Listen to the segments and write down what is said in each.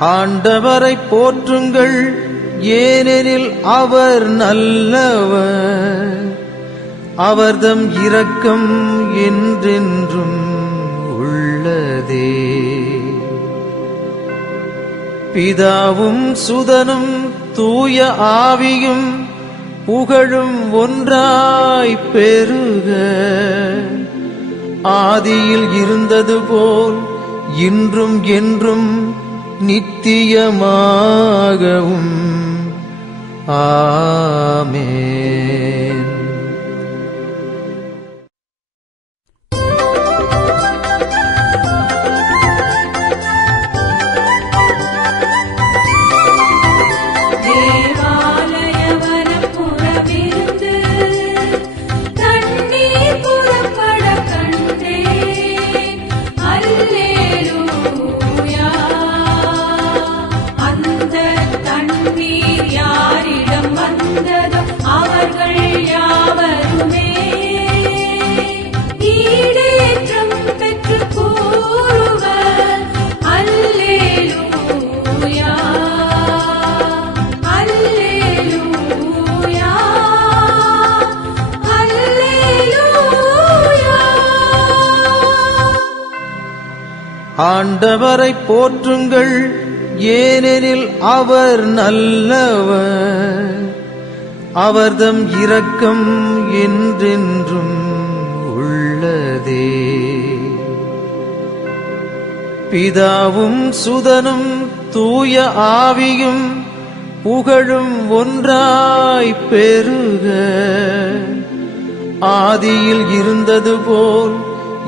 ஆண்டவரை போற்றுங்கள் ஏனெனில் அவர் நல்லவர். அவர்தம் இரக்கம் என்றென்றும் உள்ளதே. பிதாவும் சுதனும் தூய ஆவியும் புகழும் ஒன்றாய் பெருக. ஆதியில் இருந்தது போல் இன்றும் என்றும் நித்தியமாகவும் ஆ ஆண்டவரை போற்றுங்கள் ஏனெனில் அவர் நல்லவர். அவர்தம் இரக்கம் என்றென்றும் உள்ளதே. பிதாவும் சுதனும் தூய ஆவியும் புகழும் ஒன்றாய் பெருக. ஆதியில் இருந்தது போல்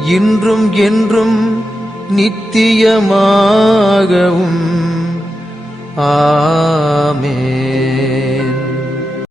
இன்றும் என்றும் நித்தியமாகவும் ஆ